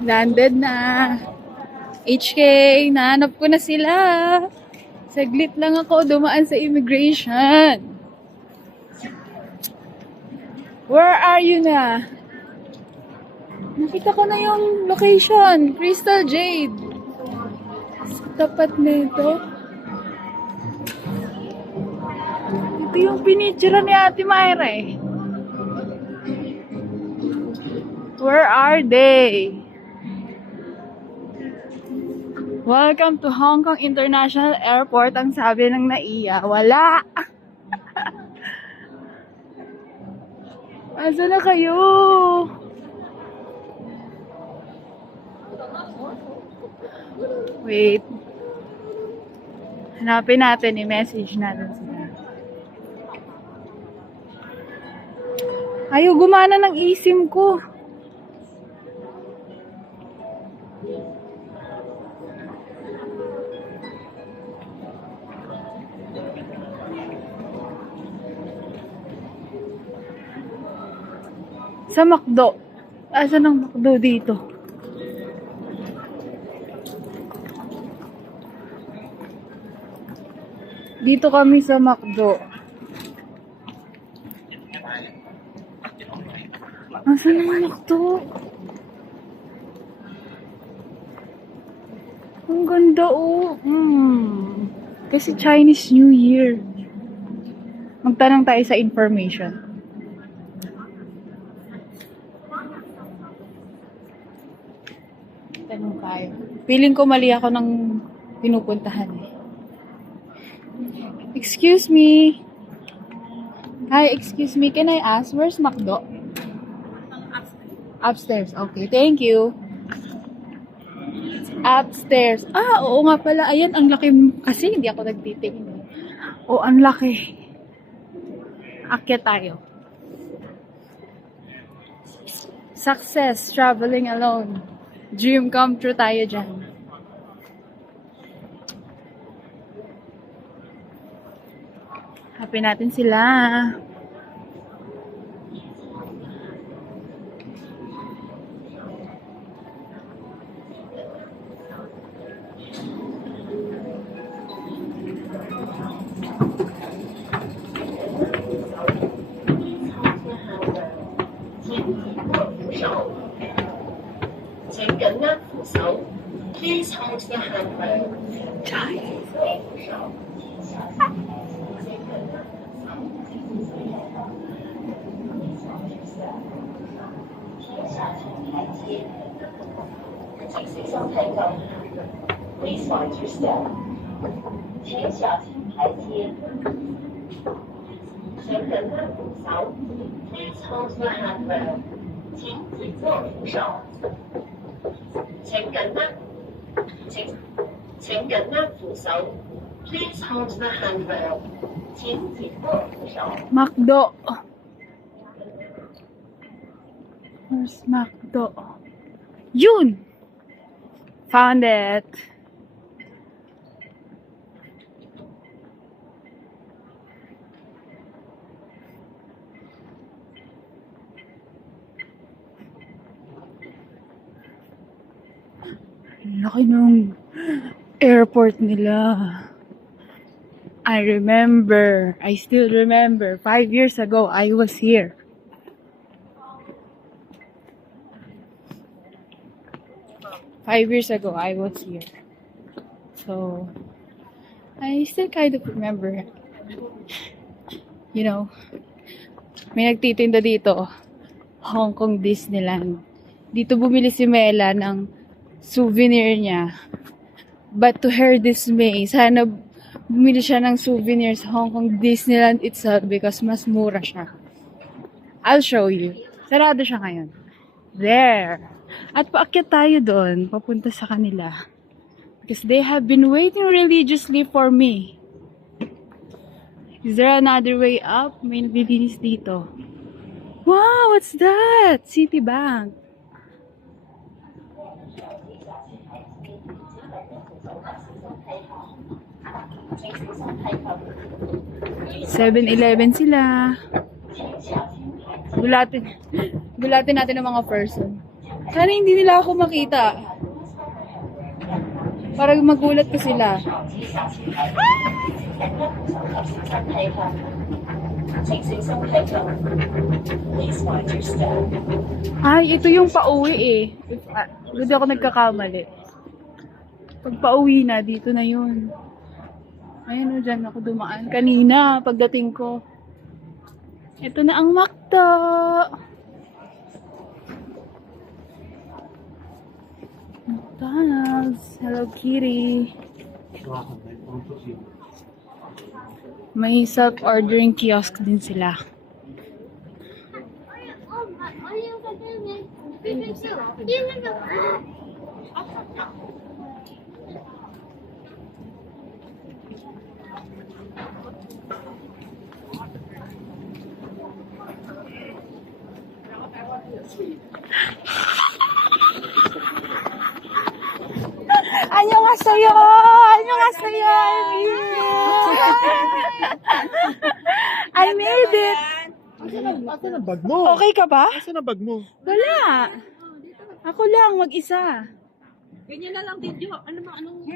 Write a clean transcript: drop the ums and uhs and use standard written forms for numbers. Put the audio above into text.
Landed na. HK, nahanap ko na sila. Saglit lang ako dumaan sa immigration. Where are you na? Nakita ko na yung location. Crystal Jade. Sa tapat nito. Ito yung pinicture ni Ate Myra eh. Where are they? Welcome to Hong Kong International Airport. Ang sabi ng NAIA, wala. Asa na kayo? Wait. Hanapin natin, i-message natin sila. Ayaw gumana ng eSIM ko. Sa McDo. Asan ang McDo dito? Dito kami sa McDo. Asan ang McDo? Ang ganda oh. Kasi Chinese New Year. Magtanong tayo sa information. Tanong tayo. Feeling ko mali ako ng pinupuntahan eh. Excuse me. Hi, excuse me. Can I ask, where's McDo? Upstairs. Okay, thank you. Upstairs. Ah, oo nga pala. Ayan, ang laki. Kasi hindi ako nagtitingin. Oh, ang laki. Akyat tayo. Success, traveling alone. Dream come true tayo dyan. Happy natin sila. Please hold the handrail. Please mind your step. 请小心台阶。请等待扶手。Please hold the handrail. 请紧握扶手。请紧握。请紧握扶手。Please hold the handrail. 请紧握扶手。 McDo. Where's McDo? Yun! Found it. Laki nung airport nila. I still remember, 5 years ago, I was here. So, I still kind of remember. You know, may nagtitinda dito, Hong Kong Disneyland. Dito bumili si Mela ng souvenir niya. But to her dismay, sana bumili siya ng souvenir sa Hong Kong Disneyland itself because mas mura siya. I'll show you. Sarado siya ngayon. There. At paakyat tayo doon, papunta sa kanila. Because they have been waiting religiously for me. Is there another way up? May nabilinis dito. Wow, what's that? Citibank. $7-Eleven sila. Gulatin natin ang mga person. Sana hindi nila ako makita. Para magulat pa sila. 陪同，请随身陪同。Please watch your step. Ay, ito yung pauwi eh. Hindi ako nagkakamali. Pag pauwi na, dito na yun. Ayun o, dyan ako dumaan. Kanina, pagdating ko. Ito na ang McDo. McDonald's. Hello Kitty. May self-ordering kiosk din sila. 안녕하세요. 안녕하세요. I made it. Asan ang bag mo? Okay ka ba? Asan ang bag mo? Wala. Ako lang, mag-isa. Ganyan na lang video. Ano ba? Anong...